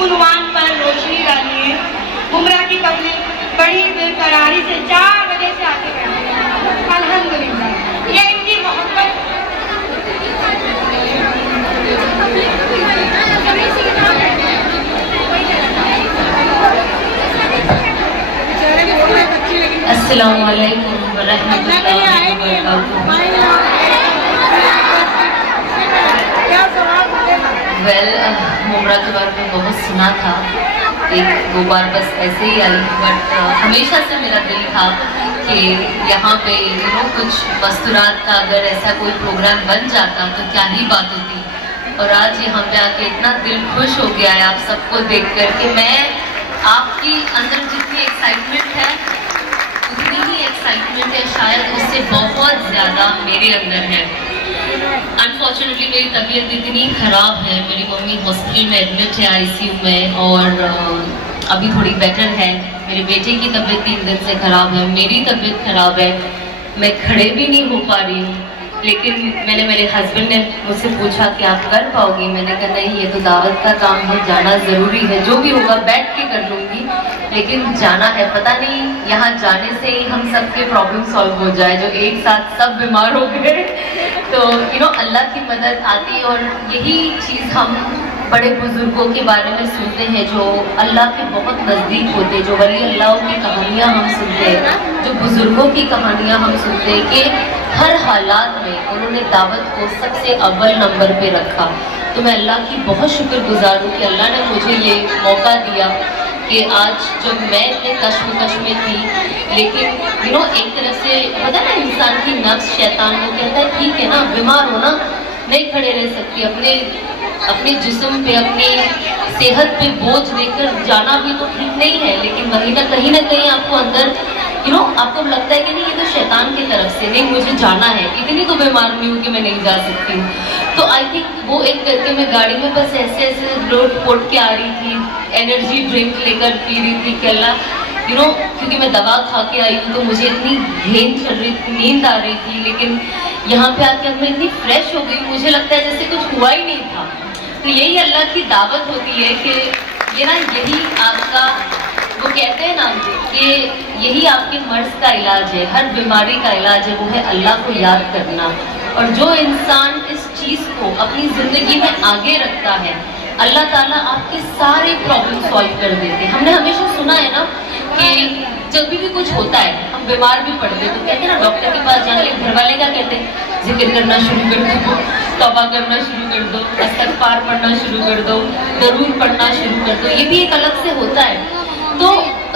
उन्वान पर रोशनी डाली है। उम्रा की पब्लिक बड़ी बेकरारी से 4 बजे से आके बैठी है। अल्हम्दुलिल्लाह, ये इनकी मोहब्बत। अस्सलामु अलैकुम व रहमतुल्लाहि व बरकातुहू। वेल, उम्रा के बारे में बहुत सुना था, एक दो बार बस ऐसे ही आई, बट हमेशा से मेरा दिल था कि यहाँ पे कुछ मस्तूरात का अगर ऐसा कोई प्रोग्राम बन जाता तो क्या ही बात होती। और आज यहाँ पे आके इतना दिल खुश हो गया है आप सबको देख कर के। मैं आपकी अंदर जितनी एक्साइटमेंट है उतनी ही एक्साइटमेंट है, शायद उससे बहुत ज़्यादा मेरे अंदर है। अनफॉर्चुनेटली मेरी तबीयत इतनी ख़राब है, मेरी मम्मी हॉस्पिटल में एडमिट है ICU में, और अभी थोड़ी बेटर है। मेरे बेटे की तबीयत 3 दिन से ख़राब है, मेरी तबीयत ख़राब है, मैं खड़े भी नहीं हो पा रही हूँ। लेकिन मेरे हस्बैंड ने मुझसे पूछा कि आप कर पाओगी? मैंने कहा नहीं, ये तो दावत का काम है, जाना ज़रूरी है, जो भी होगा बैठ के कर लूँगी, लेकिन जाना है। पता नहीं यहाँ जाने से ही हम सबके प्रॉब्लम सॉल्व हो जाए, जो एक साथ सब बीमार हो गए। तो अल्लाह की मदद आती है। और यही चीज़ हम बड़े बुजुर्गों के बारे में सुनते हैं जो अल्लाह के बहुत नज़दीक होते, जो वली अल्लाह की कहानियाँ हम सुनते हैं, जो बुजुर्गों की कहानियाँ हम सुनते हैं कि हर हालात में उन्होंने दावत को सबसे अव्वल नंबर पे रखा। तो मैं अल्लाह की बहुत शुक्रगुजार हूँ कि अल्लाह ने मुझे ये मौका दिया कि आज जब मैं इतने कश्मकश में थी, लेकिन एक तरह से पता ना, इंसान की नफ्स शैतान को कहता है ठीक है ना, बीमार हो ना, नहीं खड़े रह सकती, अपने जिस्म पे, अपनी सेहत पे बोझ देकर जाना भी तो ठीक नहीं है। लेकिन वही ना कहीं आपको अंदर आपको लगता है कि नहीं, ये तो शैतान की तरफ से, नहीं मुझे जाना है, इतनी तो बीमार नहीं हूँ कि मैं नहीं जा सकती हूँ। तो आई थिंक वो एक करके मैं गाड़ी में बस ऐसे लोट पोट के आ रही थी, एनर्जी ड्रिंक लेकर पी रही थी कि अल्लाह क्योंकि मैं दवा खा के आई हूँ तो मुझे इतनी घेन चल रही थी, नींद आ रही थी, लेकिन यहाँ पे आके अब मैं इतनी फ्रेश हो गई, मुझे लगता है जैसे कुछ हुआ ही नहीं था। तो यही अल्लाह की दावत होती है कि यही आपका, वो कहते हैं ना कि यही आपके मर्ज का इलाज है, हर बीमारी का इलाज है, वो है अल्लाह को याद करना। और जो इंसान इस चीज़ को अपनी ज़िंदगी में आगे रखता है, अल्लाह ताला आपके सारे प्रॉब्लम सॉल्व कर देते हैं। हमने हमेशा सुना है ना कि जब भी कुछ होता है, हम बीमार भी पड़ते हैं तो कहते हैं ना डॉक्टर के पास जाने, घर वाले क्या कहते हैं, जिक्र करना शुरू कर दो, तौबा करना शुरू कर दो, इस्तग़फ़ार पढ़ना शुरू कर दो, दरूद पढ़ना शुरू कर दो। ये भी एक अलग से होता है। तो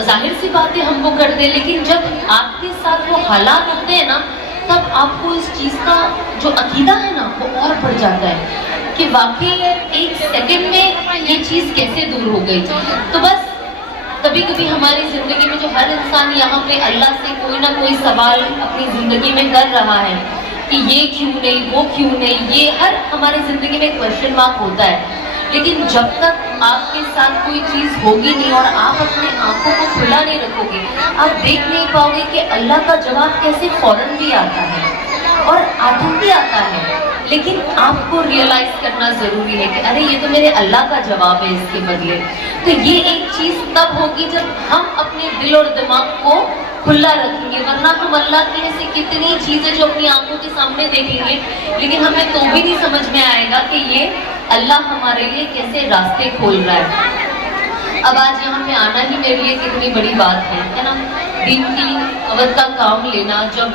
जाहिर सी बात है हम वो करते हैं, लेकिन जब आपके साथ वो हालात होते हैं ना, तब आपको इस चीज़ का जो अकीदा है ना वो और बढ़ जाता है कि वाकई 1 सेकंड में ये चीज़ कैसे दूर हो गई। तो बस कभी कभी हमारी ज़िंदगी में जो हर इंसान यहाँ पे अल्लाह से कोई ना कोई सवाल अपनी ज़िंदगी में कर रहा है कि ये क्यों नहीं, वो क्यों नहीं, ये हर हमारी ज़िंदगी में क्वेश्चन मार्क होता है। लेकिन जब तक आपके साथ कोई चीज़ होगी नहीं और आप अपने आंखों को खुला नहीं रखोगे, आप देख नहीं पाओगे कि अल्लाह का जवाब कैसे फ़ौरन भी आता है और आता भी आता है। लेकिन आपको रियलाइज़ करना ज़रूरी है कि अरे ये तो मेरे अल्लाह का जवाब है इसके बदले। तो ये एक चीज़ तब होगी जब हम अपने दिल और दिमाग को खुला रखेंगे, वरना हम अल्लाह की ऐसी कितनी चीज़ें जो अपनी आंखों के सामने देखेंगे, लेकिन हमें तो भी नहीं समझ में आएगा कि ये अल्लाह हमारे लिए कैसे रास्ते खोल रहा है। अब आज यहाँ पे आना ही मेरे लिए कितनी बड़ी बात है ना। दिन की अवध का काम लेना, जब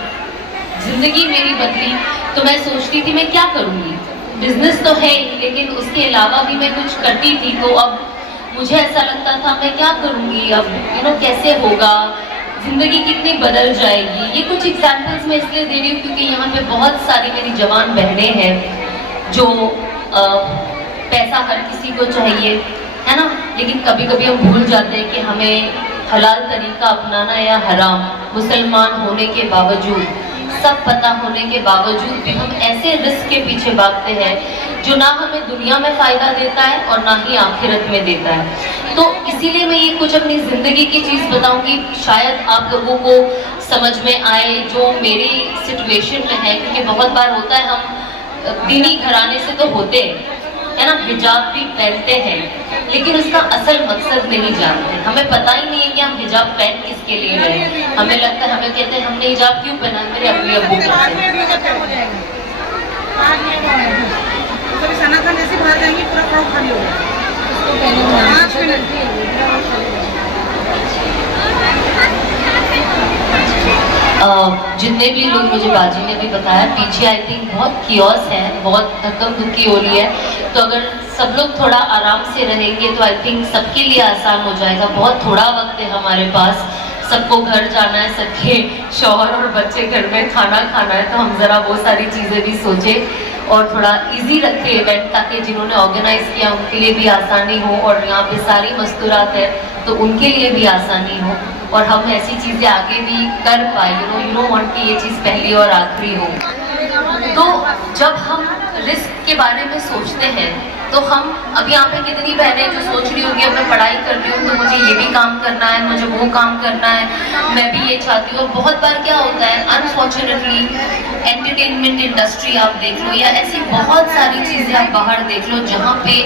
जिंदगी मेरी बदली तो मैं सोचती थी मैं क्या करूँगी, बिजनेस तो है ही, लेकिन उसके अलावा भी मैं कुछ करती थी। तो अब मुझे ऐसा लगता था मैं क्या करूँगी, अब कैसे होगा, ज़िंदगी कितनी बदल जाएगी। ये कुछ एग्जाम्पल्स मैं इसलिए दे रही हूँ क्योंकि यहाँ पे बहुत सारी मेरी जवान बहनें हैं जो पैसा हर किसी को चाहिए, है ना, लेकिन कभी कभी हम भूल जाते हैं कि हमें हलाल तरीका अपनाना या हराम। मुसलमान होने के बावजूद, सब पता होने के बावजूद भी हम ऐसे रिस्क के पीछे भागते हैं जो ना हमें दुनिया में फ़ायदा देता है और ना ही आखिरत में देता है। तो इसीलिए मैं ये कुछ अपनी ज़िंदगी की चीज़ बताऊंगी, शायद आप लोगों को समझ में आए जो मेरी सिचुएशन में है। क्योंकि बहुत बार होता है हम दीनी घराने से तो होते हैं, है ना, हिजाब भी पहनते हैं, لیکن اس کا اصل مقصد نہیں جانتے. ہمیں پتہ ہی نہیں ہے کہ ہم حجاب پہن کس کے لیے رہے ہیں. ہمیں لگتا ہے ہمیں کہتے ہیں ہم نے حجاب کیوں پہنا, میرے امی ابو کہتے ہیں. سناتن جیسے باہر جائیں گے پورا کراؤڈ خالی ہوگا. 5 منٹ. جتنے بھی لوگ, مجھے باجی نے بھی بتایا, پیچھے آئی تھنک بہت کیوس ہے, بہت دھکم دھکی ہو رہی ہے. تو اگر سب لوگ تھوڑا آرام سے رہیں گے تو آئی تھنک سب کے لیے آسان ہو جائے گا. بہت تھوڑا وقت ہے ہمارے پاس, سب کو گھر جانا ہے, سب کے شوہر اور بچے گھر میں کھانا کھانا ہے. تو ہم ذرا وہ ساری چیزیں بھی سوچیں اور تھوڑا ایزی رکھے ایونٹ, تاکہ جنہوں نے آرگنائز کیا ان کے لیے بھی آسانی ہو, اور یہاں پہ ساری مستورات ہے تو ان کے لیے بھی آسانی ہو, اور ہم ایسی چیزیں آگے بھی کر پائے. یو نو وانٹ کہ یہ چیز پہلی اور آخری ہو. تو جب ہم رسک کے بارے میں سوچتے ہیں تو ہم, اب یہاں پہ کتنی بہنیں جو سوچ رہی ہوگی اب میں پڑھائی کر رہی ہوں تو مجھے یہ بھی کام کرنا ہے, مجھے وہ کام کرنا ہے, میں بھی یہ چاہتی ہوں. اور بہت بار کیا ہوتا ہے, انفارچونیٹلی انٹرٹینمنٹ انڈسٹری آپ دیکھ لو, یا ایسی بہت ساری چیزیں آپ باہر دیکھ لو جہاں پہ